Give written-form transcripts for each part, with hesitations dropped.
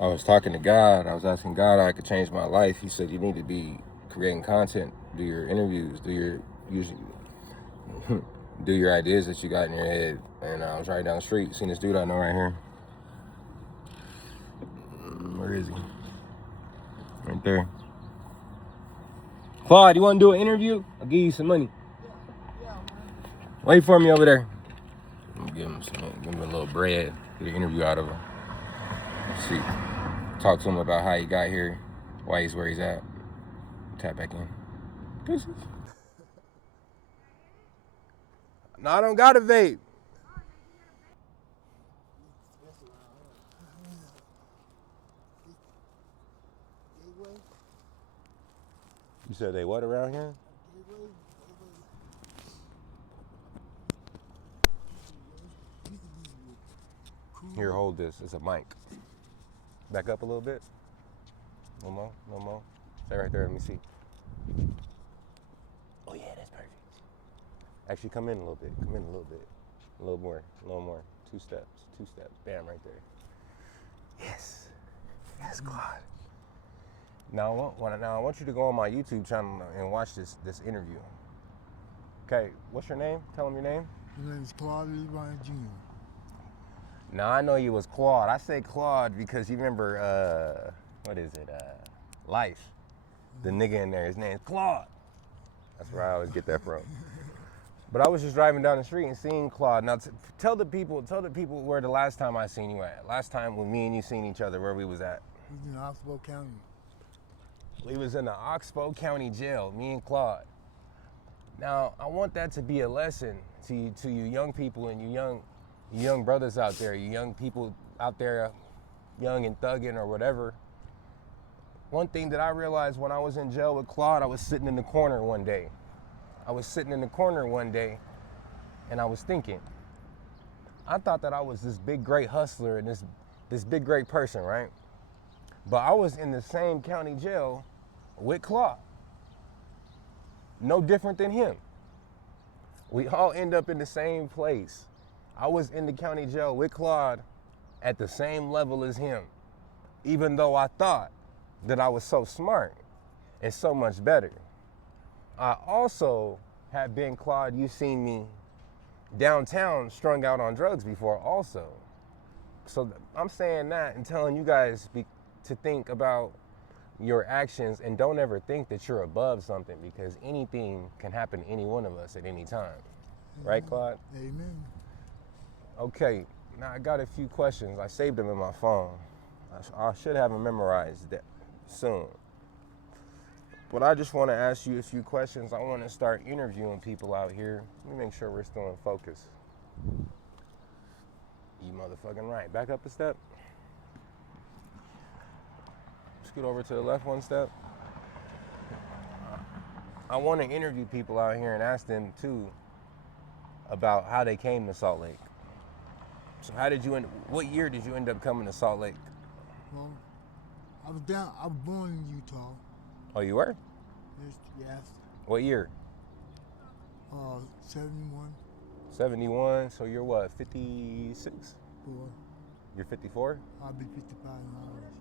I was talking to God. I was asking God how I could change my life. He said, you need to be creating content, do your interviews, do your ideas that you got in your head. And I was right down the street, seen this dude I know right here. Where is he? Right there. Claud, you want to do an interview? I'll give you some money. Wait for me over there. Give him a little bread, get an interview out of him. See, talk to him about how he got here, why he's where he's at. Tap back in. Deuces. No, I don't got a vape. You said they what around here? Here, hold this. It's a mic. Back up a little bit. No more, no more. Stay right there, let me see. Oh yeah, that's perfect. Actually, come in a little bit. Come in a little bit. A little more, a little more. Two steps. Bam, right there. Yes. Yes, Claude. Now I want you to go on my YouTube channel and watch this interview. Okay, what's your name? Tell them your name. My name is Claud Jr. Now I know you was Claude. I say Claude because you remember, what is it? Life. The nigga in there, his name's Claude. That's where I always get that from. But I was just driving down the street and seeing Claude. Now tell the people where the last time I seen you at. Last time when me and you seen each other, where we was at. We was in Oxbow County. We was in the Oxbow County jail, me and Claude. Now I want that to be a lesson to you young people and you young brothers out there, you young people out there, young and thugging or whatever. One thing that I realized when I was in jail with Claude, I was sitting in the corner one day. And I was thinking, I thought that I was this big, great hustler and this big, great person, right? But I was in the same county jail with Claude. No different than him. We all end up in the same place. I was in the county jail with Claude at the same level as him, even though I thought that I was so smart and so much better. I also have been, Claude, you've seen me downtown strung out on drugs before also. So I'm saying that and telling you guys to think about your actions and don't ever think that you're above something because anything can happen to any one of us at any time. Amen. Right, Claude? Amen. Okay, now I got a few questions. I saved them in my phone. I should have them memorized soon. But I just want to ask you a few questions. I want to start interviewing people out here. Let me make sure we're still in focus. You motherfucking right. Back up a step. Scoot over to the left one step. I want to interview people out here and ask them too about how they came to Salt Lake. So what year did you end up coming to Salt Lake? Well, I was born in Utah. Oh, you were? Yes. What year? 71. 71, so you're what, 56? 4. You're 54? I'll be 55 in August.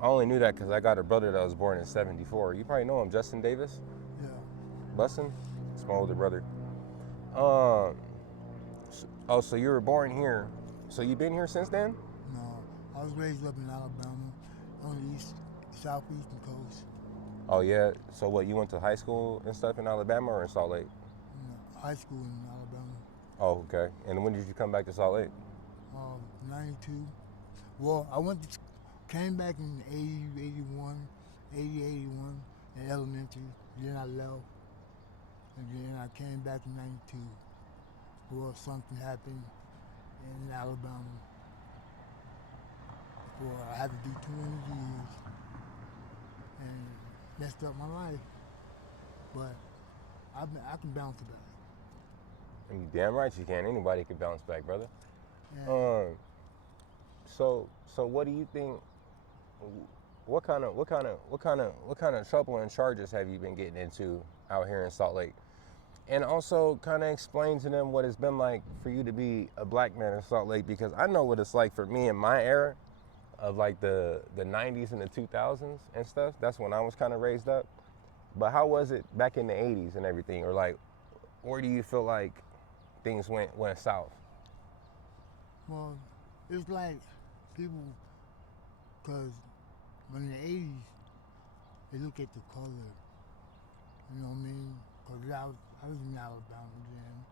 I only knew that because I got a brother that was born in 74. You probably know him, Justin Davis? Yeah. Bussin'? It's my older brother. So you were born here. So you been here since then? No, I was raised up in Alabama, on the southeastern coast. Oh yeah. So what? You went to high school and stuff in Alabama or in Salt Lake? No, high school in Alabama. Oh, okay. And when did you come back to Salt Lake? 92. Well, came back in 80, 81 in elementary. Then I left, and then I came back in 92. Well, something happened in Alabama. Well, I had to do 20 years and messed up my life. But I can bounce back. You damn right you can. Anybody can bounce back, brother. Yeah. So what do you think? What kind of trouble and charges have you been getting into out here in Salt Lake? And also kind of explain to them what it's been like for you to be a black man in Salt Lake, because I know what it's like for me in my era of like the 90s and the 2000s and stuff. That's when I was kind of raised up. But how was it back in the 80s and everything? Or like, where do you feel like things went south? Well, it's like people, because when in the 80s, they look at the color, you know what I mean? Because I was in Alabama then,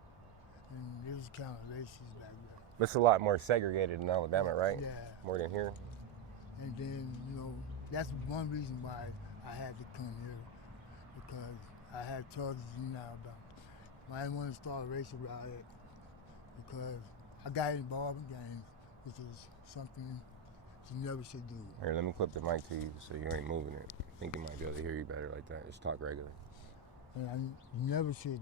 and it was kind of racist back then. It's a lot more segregated in Alabama, right? Yeah. More than here. And then, you know, that's one reason why I had to come here, because I had charges in Alabama. I didn't want to start a race about it, because I got involved in gangs, which is something you never should do. Here, let me clip the mic to you so you ain't moving it. I think you might be able to hear you better like that. Just talk regular. And I never do.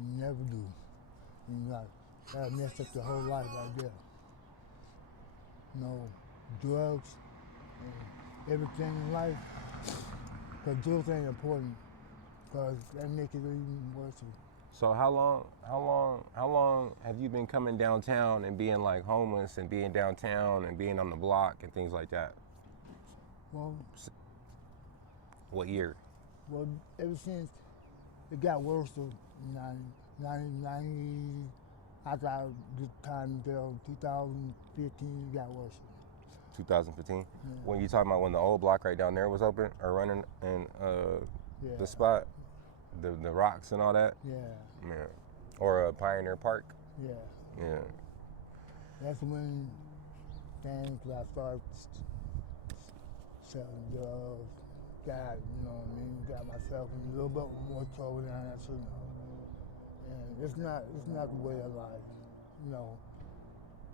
And like, that messed up the whole life right there. You know, drugs and everything in life, because drugs ain't important, because that makes it even worse. So how long have you been coming downtown and being like homeless and being downtown and being on the block and things like that? Well, what year? Well, ever since it got worse in 1990, after this time until 2015, it got worse. 2015? Yeah. When you talking about when the old block right down there was open or running in Yeah. the spot? The rocks and all that? Yeah. Yeah. Or Pioneer Park? Yeah. Yeah. That's when I started selling drugs. Got, you know what I mean, got myself in a little bit more trouble than I should know. And it's not the way of life. You know,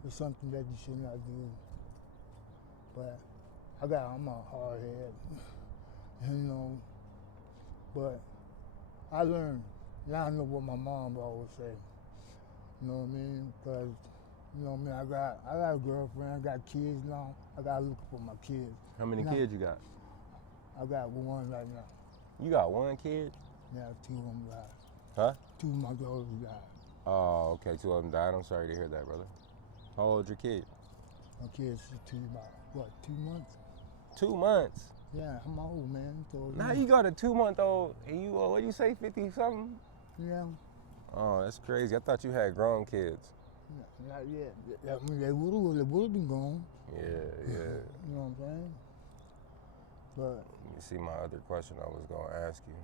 it's something that you should not do. But I'm a hard head, you know. But I learned. Now I know what my mom always say. You know what I mean? Because, you know what I mean, I got a girlfriend, I got kids now. I gotta look for my kids. How many kids you got? I got one right now. You got one kid? Yeah, two of them died. Huh? Two of my daughters died. Oh, okay. Two of them died. I'm sorry to hear that, brother. How old's your kid? My kids are about 2 months? 2 months? Yeah, I'm old, man. So, Now you got a 2-month-old and you, what do you say, 50 something? Yeah. Oh, that's crazy. I thought you had grown kids. Not yet. I mean, they would've been gone. Yeah. You know what I'm saying? But You see my other question I was going to ask you.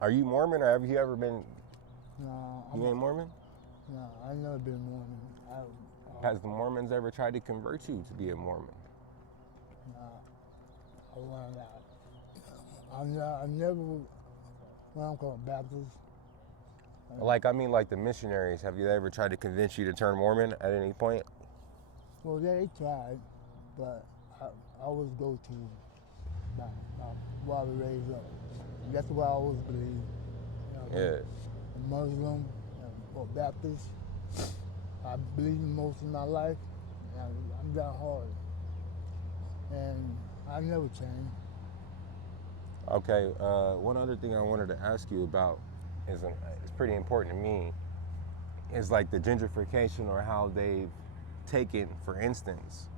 Are you Mormon or have you ever been? no, You ain't Mormon? No, I've never been Mormon. Has the Mormons ever tried to convert you to be a Mormon? I wanted out. I never, what I'm called Baptist. Like the missionaries. Have you ever tried to convince you to turn Mormon at any point? Well, yeah, they tried, but I always go to where I was raised up. That's what I always believe. You know, Yeah. a Muslim or Baptist. I believe most of my life. I'm down hard. And I never changed. Okay, one other thing I wanted to ask you about is it's pretty important to me, is like the gentrification or how they've taken, for instance,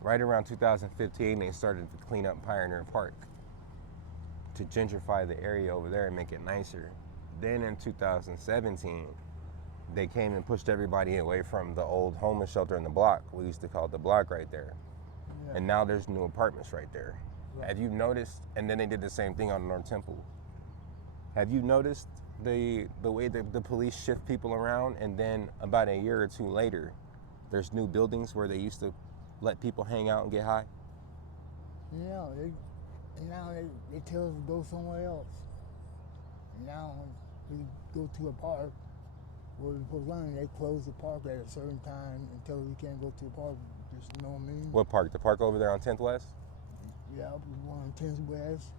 right around 2015, they started to clean up Pioneer Park to gentrify the area over there and make it nicer. Then in 2017, they came and pushed everybody away from the old homeless shelter in the block. We used to call it the block right there. Yeah. And now there's new apartments right there. Right. Have you noticed, and then they did the same thing on North Temple. Have you noticed the way that the police shift people around, and then about a year or two later, there's new buildings where they used to let people hang out and get high? Yeah, now they tell us to go somewhere else. Now we go to a park where we're supposed to run, they close the park at a certain time and tell us we can't go to the park. Just, you know what I mean? What park? The park over there on 10th West? Yeah, one on 10th West.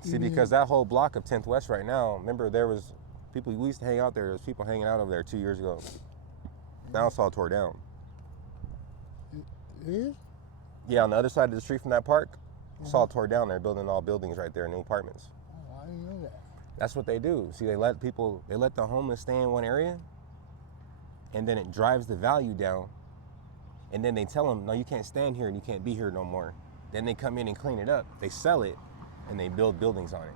See, because that whole block of 10th West right now, remember there was people, we used to hang out there, there was people hanging out over there 2 years ago. Now it's all tore down. It is? Yeah, on the other side of the street from that park, it's all tore down. They're building all buildings right there, new apartments. Oh, I didn't know that. That's what they do. See, they let the homeless stay in one area, and then it drives the value down, and then they tell them, no, you can't stand here and you can't be here no more. Then they come in and clean it up. They sell it, and they build buildings on it.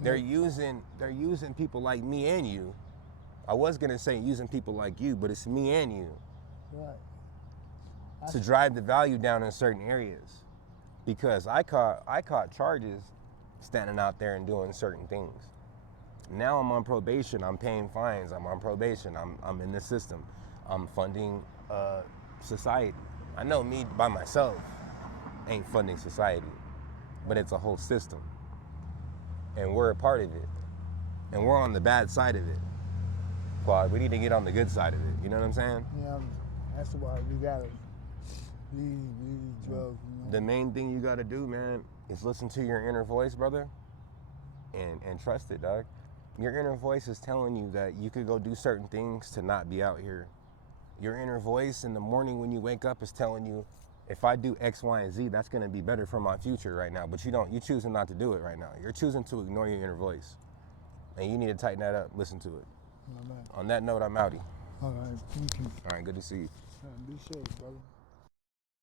They're using people like me and you. I was gonna say using people like you, but it's me and you. Right. To drive the value down in certain areas. Because I caught charges standing out there and doing certain things. Now I'm on probation, I'm paying fines, I'm on probation, I'm in the system. I'm funding society. I know me by myself ain't funding society, but it's a whole system. And we're a part of it. And we're on the bad side of it. Claude, we need to get on the good side of it. You know what I'm saying? Yeah, that's why we gotta leave drugs. You know? The main thing you gotta do, man, is listen to your inner voice, brother, and trust it, dog. Your inner voice is telling you that you could go do certain things to not be out here. Your inner voice in the morning when you wake up is telling you, if I do X, Y, and Z, that's gonna be better for my future right now. But you're choosing not to do it right now. You're choosing to ignore your inner voice. And you need to tighten that up, listen to it. All right. On that note, I'm outie. All right, thank you. All right, good to see you. Be safe, brother.